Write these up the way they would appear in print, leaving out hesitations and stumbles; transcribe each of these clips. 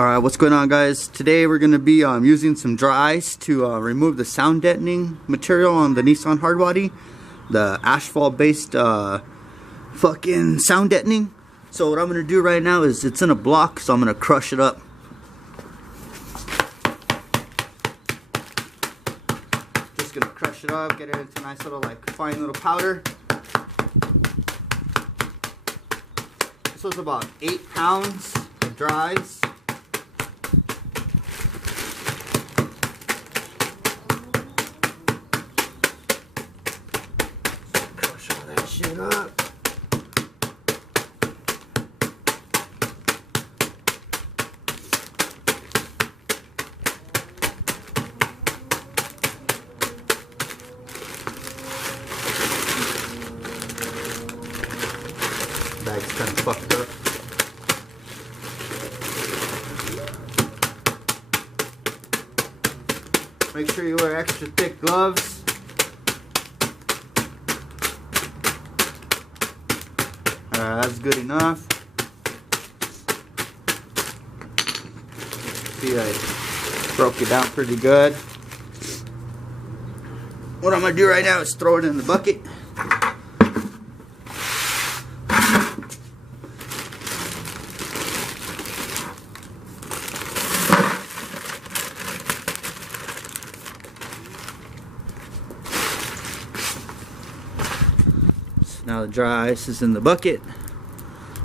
Alright, what's going on, guys? Today we're going to be using some dry ice to remove the sound deadening material on the Nissan Hardbody, the asphalt based fucking sound deadening. So what I'm going to do right now is, it's in a block, so I'm going to crush it up. Just going to crush it up, get it into a nice little like fine little powder. This was about 8 pounds of dry ice. Shit up. Bag's kind of fucked up. Make sure you wear extra thick gloves. That's good enough. See, I broke it down pretty good. What I'm going to do right now is throw it in the bucket. So now the dry ice is in the bucket.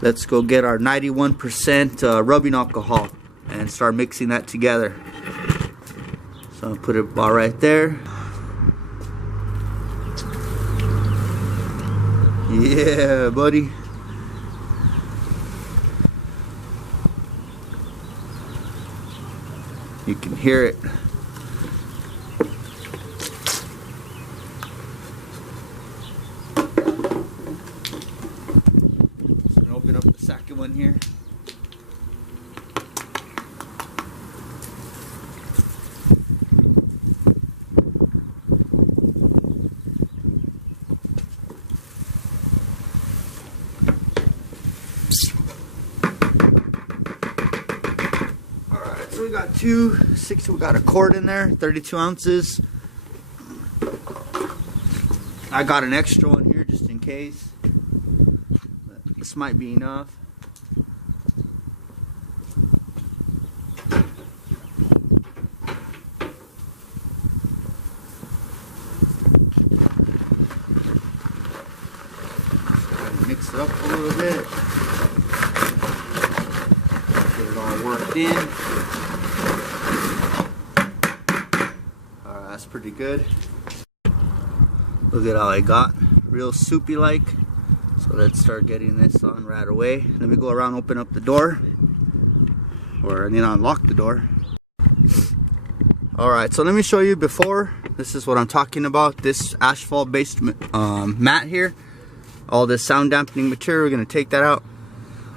Let's go get our 91% rubbing alcohol and start mixing that together. So I'll put it all right there. Yeah, buddy. You can hear it. Open up the second one here. Alright, so we got we got a quart in there, 32 ounces. I got an extra one here just in case. This might be enough. Mix it up a little bit. Get it all worked in. Alright, that's pretty good. Look at how I got. Real soupy like. So let's start getting this on right away. Let me go around, open up the door, or unlock the door. Alright, so let me show you before. This is what I'm talking about. This asphalt based mat here. All this sound dampening material, we're going to take that out.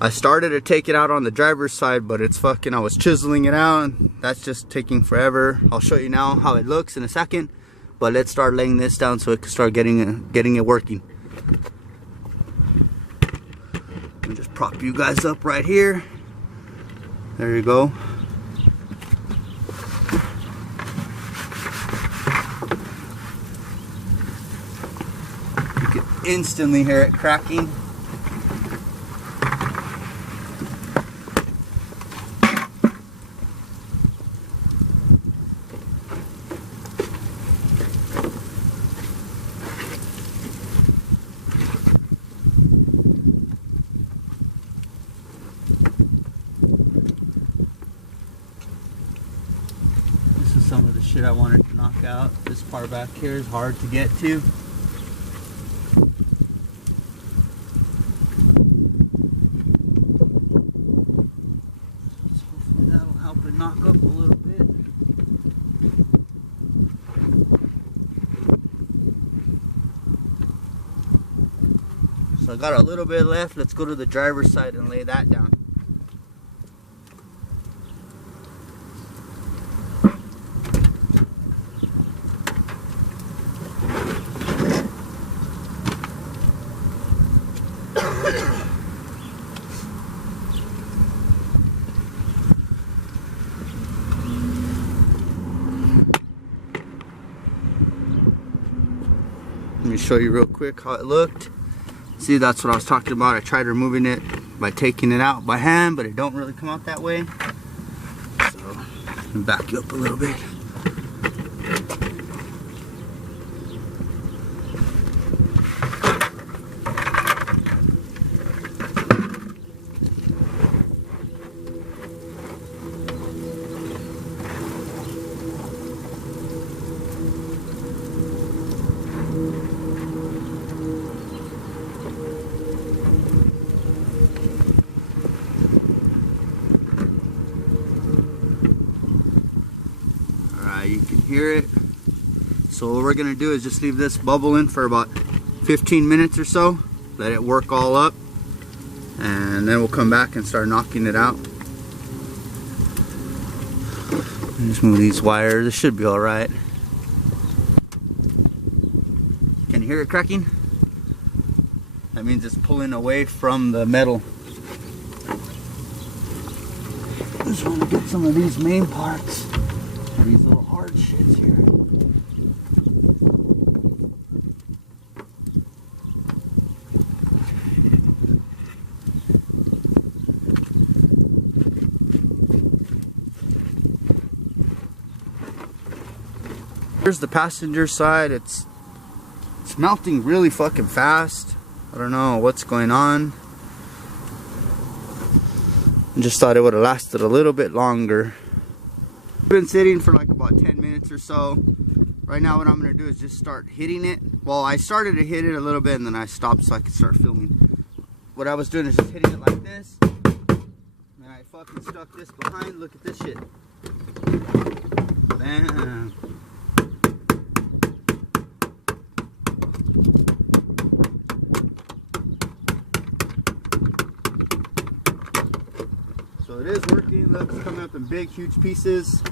I started to take it out on the driver's side, but it's fucking, I was chiseling it out, and that's just taking forever. I'll show you now how it looks in a second, but let's start laying this down so it can start getting it working. Let me just prop you guys up right here. There you go. You can instantly hear it cracking. Some of the shit I wanted to knock out. This part back here is hard to get to. So hopefully that'll help it knock up a little bit. So I got a little bit left. Let's go to the driver's side and lay that down. me show you real quick how it looked. See, that's what I was talking about. I tried removing it by taking it out by hand, but it don't really come out that way. So, let me back you up a little bit. You can hear it. So what we're gonna do is just leave this bubbling for about 15 minutes or so, let it work all up, and then we'll come back and start knocking it out. Just move these wires. It should be all right. Can you hear it cracking? That means it's pulling away from the metal. Just want to get some of these main parts. These little hard shits here. Here's the passenger side. It's melting really fucking fast. I don't know what's going on. I just thought it would have lasted a little bit longer. Been sitting for like about 10 minutes or so. Right now what I'm going to do is just start hitting it. Well, I started to hit it a little bit and then I stopped so I could start filming. What I was doing is just hitting it like this. And I fucking stuck this behind. Look at this shit. Bam. So it is working. Look, it's coming up in big, huge pieces.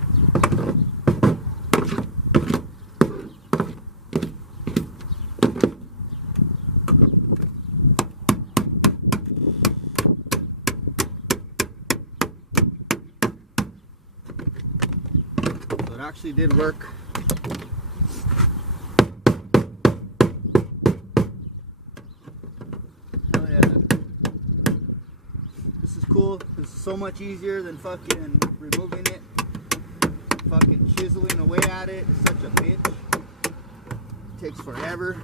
So it actually did work. Hell yeah. This is cool. This is so much easier than fucking removing it. Fucking chiseling away at it. It's such a bitch. It takes forever.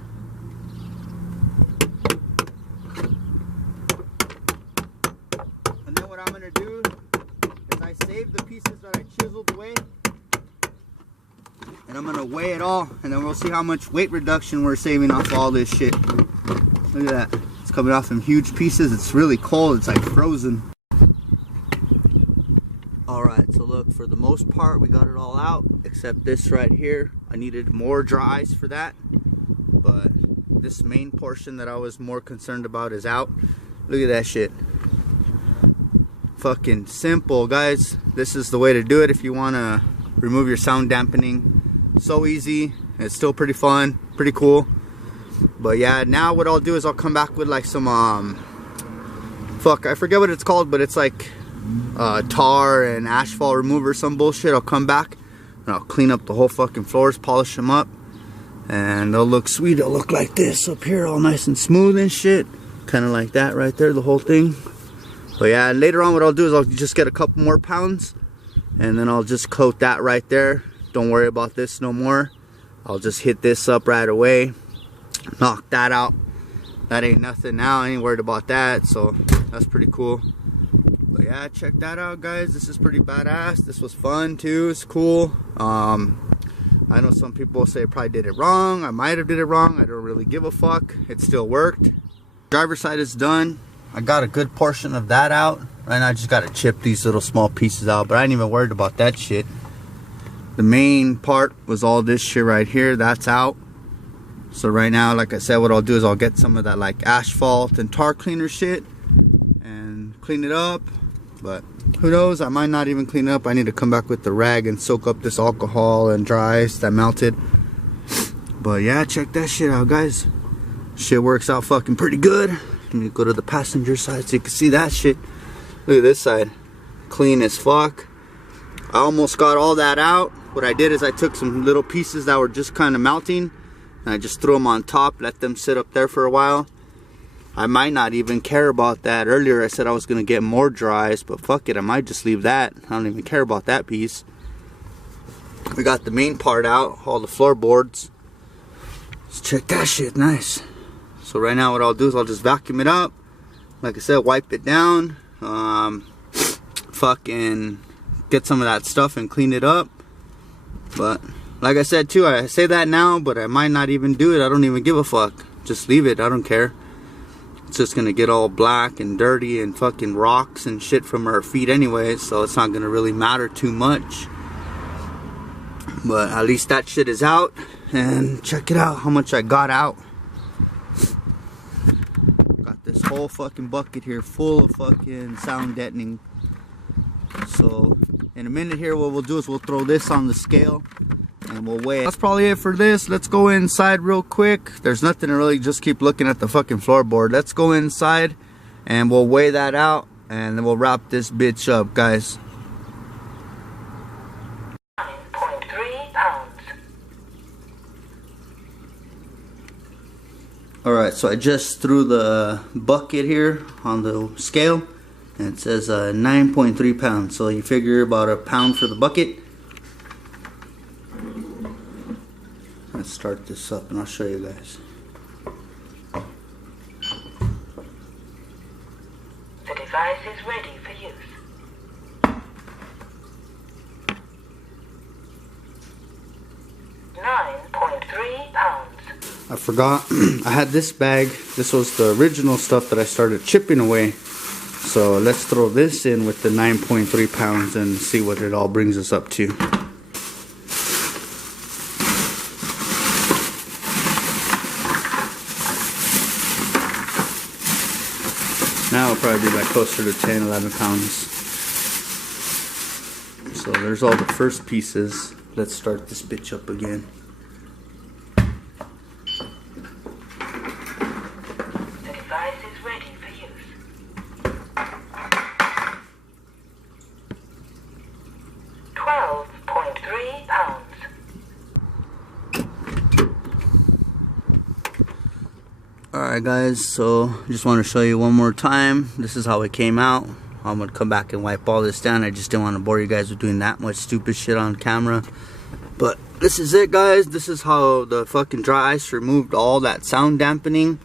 And then what I'm gonna do is I save the pieces that I chiseled away. And I'm gonna weigh it all, and then we'll see how much weight reduction we're saving off all this shit. Look at that. It's coming off in huge pieces. It's really cold. It's like frozen. Alright, so look, for the most part we got it all out, except this right here. I needed more dries for that, but this main portion that I was more concerned about is out. Look at that shit. Fucking simple, guys. This is the way to do it if you want to remove your sound dampening. So easy. It's still pretty fun, pretty cool. But yeah, now what I'll do is I'll come back with like some fuck, I forget what it's called, but it's like tar and asphalt remover, some bullshit. I'll come back and I'll clean up the whole fucking floors, polish them up, and they'll look sweet. They'll look like this up here, all nice and smooth and shit, kind of like that right there, the whole thing. But yeah, later on what I'll do is I'll just get a couple more pounds and then I'll just coat that right there. Don't worry about this no more. I'll just hit this up right away, knock that out. That ain't nothing now. I ain't worried about that, so that's pretty cool. But yeah, check that out, guys. This is pretty badass. This was fun too. It's cool. I know some people say I probably did it wrong. I might have did it wrong. I don't really give a fuck. It still worked. Driver's side is done. I got a good portion of that out. Right now I just gotta chip these little small pieces out, but I ain't even worried about that shit. The main part was all this shit right here. That's out. So right now, like I said, what I'll do is I'll get some of that like asphalt and tar cleaner shit and clean it up. But who knows, I might not even clean it up. I need to come back with the rag and soak up this alcohol and dry ice that melted. But yeah, check that shit out, guys. Shit works out fucking pretty good. Let me go to the passenger side so you can see that shit. Look at this side, clean as fuck. I almost got all that out. What I did is I took some little pieces that were just kind of melting and I just threw them on top, let them sit up there for a while. I might not even care about that. Earlier I said I was gonna get more dries, but fuck it, I might just leave that. I don't even care about that piece. We got the main part out, all the floorboards. Let's check that shit, nice. So right now what I'll do is I'll just vacuum it up. Like I said, wipe it down. Fucking get some of that stuff and clean it up. But like I said too, I say that now, but I might not even do it. I don't even give a fuck. Just leave it, I don't care. It's just gonna get all black and dirty and fucking rocks and shit from our feet anyway, so it's not gonna really matter too much. But at least that shit is out. And check it out how much I got out. Got this whole fucking bucket here full of fucking sound deadening. So in a minute here what we'll do is we'll throw this on the scale and we'll weigh it. That's probably it for this. Let's go inside real quick. There's nothing to really just keep looking at the fucking floorboard. Let's go inside and we'll weigh that out and then we'll wrap this bitch up, guys. 9.3 pounds. Alright, so I just threw the bucket here on the scale and it says 9.3 pounds. So you figure about a pound for the bucket. Let's start this up and I'll show you guys. The device is ready for use. 9.3 pounds. I forgot, I had this bag. This was the original stuff that I started chipping away. So let's throw this in with the 9.3 pounds and see what it all brings us up to. Now it'll probably be like closer to 10, 11 pounds. So there's all the first pieces. Let's start this bitch up again. The device is ready for use. 12.3 pounds. Alright guys, so just want to show you one more time. This is how it came out. I'm going to come back and wipe all this down. I just didn't want to bore you guys with doing that much stupid shit on camera. But this is it, guys. This is how the fucking dry ice removed all that sound dampening.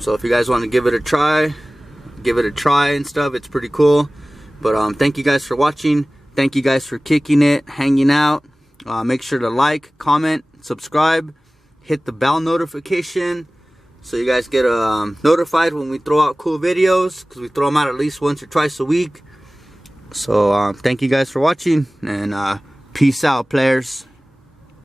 So if you guys want to give it a try, and stuff. It's pretty cool. But thank you guys for watching. Thank you guys for kicking it, hanging out. Make sure to like, comment, subscribe, hit the bell notification so you guys get notified when we throw out cool videos, because we throw them out at least once or twice a week. So thank you guys for watching, and peace out, players.